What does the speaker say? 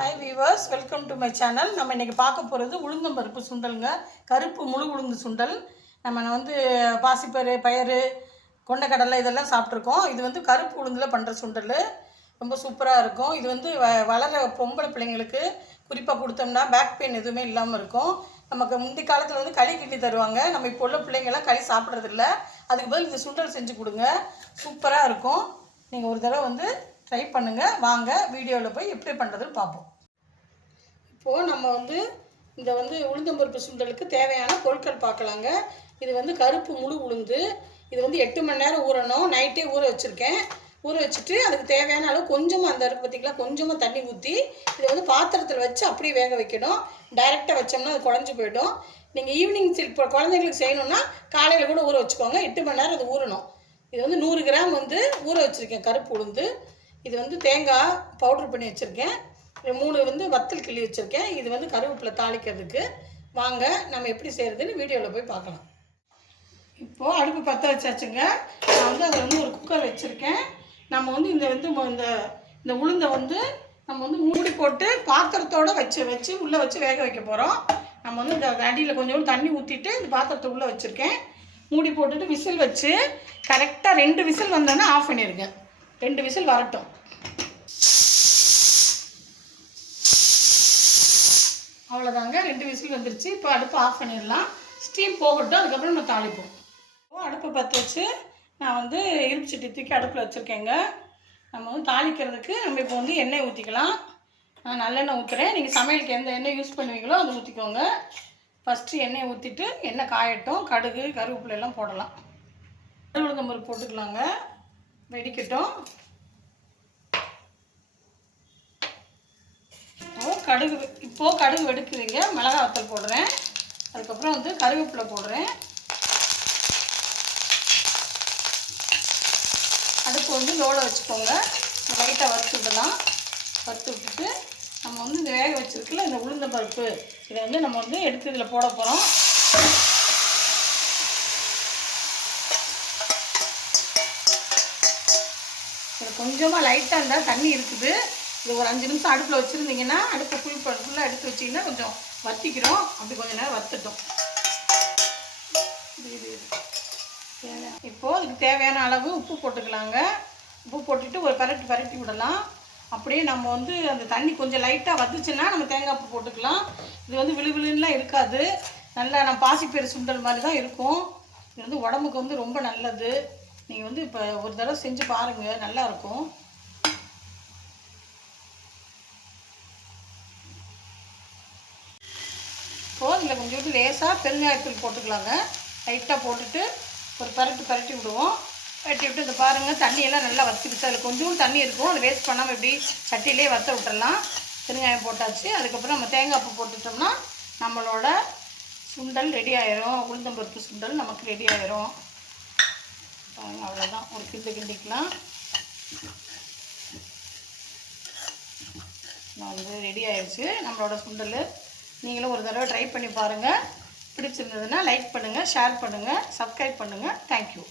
Hi viewers, welcome to my channel. நம்ம இன்றைக்கி பார்க்க போகிறது உளுந்தம்பருப்பு சுண்டலுங்க. கருப்பு முழு உளுந்து சுண்டல். நம்ம பாசிப்பயிறு, பயறு, கொண்டக்கடலை இதெல்லாம் சாப்பிட்ருக்கோம். இது கருப்பு உளுந்தில் பண்ணுற சுண்டல் ரொம்ப சூப்பராக இருக்கும். இது வளர பொம்பளை பிள்ளைங்களுக்கு குறிப்பாக கொடுத்தோம்னா பேக் பெயின் எதுவுமே இல்லாமல் இருக்கும். நமக்கு முந்தி காலத்தில் களி கிண்டி தருவாங்க. நம்ம இப்போ உள்ள பிள்ளைங்கள்லாம் களி சாப்பிட்றதில்ல. அதுக்கு பதில் இந்த சுண்டல் செஞ்சு கொடுங்க, சூப்பராக இருக்கும். நீங்கள் ஒரு தடவை ட்ரை பண்ணுங்கள். வாங்க வீடியோவில் போய் எப்படி பண்ணுறதுன்னு பார்ப்போம். இப்போது நம்ம இந்த உளுந்தம்பருப்பு சுண்டலுக்கு தேவையான பொருட்கள் பார்க்கலாங்க. இது கருப்பு முழு உளுந்து. இது 8 மணி நேரம் ஊறணும். நைட்டே ஊற வச்சுருக்கேன். ஊற வச்சுட்டு அதுக்கு தேவையான அளவு கொஞ்சமாக அந்த அருக்கு பார்த்திங்களா, கொஞ்சமாக தண்ணி ஊற்றி இதை பாத்திரத்தில் வச்சு அப்படியே வேக வைக்கணும். டைரெக்டாக வச்சோம்னா அது குழஞ்சி போயிடும். நீங்கள் ஈவினிங் இப்போ குழந்தைங்களுக்கு செய்யணுன்னா காலையில் கூட ஊற வச்சுக்கோங்க. 8 மணி நேரம் அது ஊறணும். இது 100 கிராம் ஊற வச்சுருக்கேன் கருப்பு உளுந்து. இது தேங்காய் பவுட்ரு பண்ணி வச்சுருக்கேன். 3 வத்தல் கிள்ளி வச்சுருக்கேன். இது கருவேப்பிலை தாளிக்கிறதுக்கு. வாங்க நம்ம எப்படி செய்கிறதுன்னு வீடியோவில் போய் பார்க்கலாம். இப்போது அடுப்பு பற்ற வச்சாச்சுங்க. நான் அதில் ஒரு குக்கர் வச்சுருக்கேன். நம்ம இந்த உளுந்தை நம்ம மூடி போட்டு பாத்திரத்தோடு வச்சு உள்ளே வச்சு வேக வைக்க போகிறோம். நம்ம இந்த அடியில் கொஞ்சோண்டு தண்ணி ஊற்றிட்டு இந்த பாத்திரத்தை உள்ளே வச்சுருக்கேன். மூடி போட்டுட்டு விசில் வச்சு கரெக்டாக 2 விசில் வந்தோன்னா ஆஃப் பண்ணிடுங்க. 2 விசில் வரட்டும். அவ்வளோதாங்க, 2 விசில் வந்துருச்சு. இப்போ அடுப்பு ஆஃப் பண்ணிடலாம். ஸ்டீம் போகட்டும், அதுக்கப்புறம் நம்ம தாளிப்போம். அடுப்பை பற்ற வச்சு நான் இருப்பு சட்டி தூக்கி அடுப்பில் வச்சுருக்கேங்க. நம்ம தாளிக்கிறதுக்கு நம்ம இப்போ எண்ணெய் ஊற்றிக்கலாம். நான் நல்லெண்ணெய் ஊற்றுறேன். நீங்கள் சமையலுக்கு எந்த எண்ணெய் யூஸ் பண்ணுவீங்களோ அதை ஊற்றிக்கோங்க. ஃபஸ்ட்டு எண்ணெயை ஊற்றிட்டு எண்ணெய் காயட்டும். கடுகு, கருவேப்பிலை எல்லாம் போடலாம். உளுந்தம்பருப்பு போட்டுக்கலாங்க. வெடிக்கட்டும். இப்போது கடுகு வெடிக்குதுங்க. மிளகாய் வத்தல் போடுறேன். அதுக்கப்புறம் கருவேப்பிலை போடுறேன். அடுப்பு லோவில் வச்சுக்கோங்க. லைட்டாக வறுத்து விடலாம். வறுத்து விட்டுட்டு நம்ம இந்த வேக வச்சுருக்குல இந்த உளுந்தம்பருப்பு இதை நம்ம எடுத்து இதில் போட போகிறோம். இதில் கொஞ்சமாக லைட்டாக இருந்தால் தண்ணி இருக்குது. இது ஒரு 5 நிமிஷம் அடுப்பில் வச்சுருந்தீங்கன்னா அடுப்பை ஃபுல்லாக எடுத்து வச்சிங்கன்னா கொஞ்சம் வற்றிக்கிறோம். அப்படி கொஞ்சம் நேரம் வற்றுட்டோம். இப்போது அதுக்கு தேவையான அளவு உப்பு போட்டுக்கலாங்க. உப்பு போட்டுட்டு ஒரு பரட்டி விடலாம். அப்படியே நம்ம அந்த தண்ணி கொஞ்சம் லைட்டாக வத்துச்சுன்னா நம்ம தேங்காய் பூ போட்டுக்கலாம். இது விழுவிழுலாம் இருக்காது. நல்லா நம்ம பாசிப்பயிறு சுண்டல் மாதிரி தான் இருக்கும். இது உடம்புக்கு ரொம்ப நல்லது. நீங்கள் இப்போ ஒரு தடவை செஞ்சு பாருங்கள், நல்லாயிருக்கும். இப்போது இதில் கொஞ்சோண்டு லேசாக பெருங்காயத்தூள் போட்டுக்கலாங்க. லைட்டாக போட்டுட்டு ஒரு பரட்டி விடுவோம். பரட்டி விட்டு இந்த பாருங்கள், தண்ணியெல்லாம் நல்லா வற்றிடுச்சு. அதில் கொஞ்சோண்டு தண்ணி இருக்கும். அதை வேஸ்ட் பண்ணாமல் இப்படி சட்டியிலே வற்ற விட்டுடலாம். பெருங்காயம் போட்டாச்சு. அதுக்கப்புறம் நம்ம தேங்காய் பூ போட்டுட்டோம்னா நம்மளோட சுண்டல் ரெடி ஆயிரும். உளுந்தம்பருப்பு சுண்டல் நமக்கு ரெடி ஆயிரும். அவ்வளோதான், ஒரு கிண்டிக்கலாம். ரெடி ஆயிடுச்சு நம்மளோட சுண்டல். நீங்களும் ஒரு தடவை ட்ரை பண்ணி பாருங்கள். பிடிச்சிருந்ததுன்னா லைக் பண்ணுங்கள், ஷேர் பண்ணுங்கள், சப்ஸ்கிரைப் பண்ணுங்கள். தேங்க்யூ.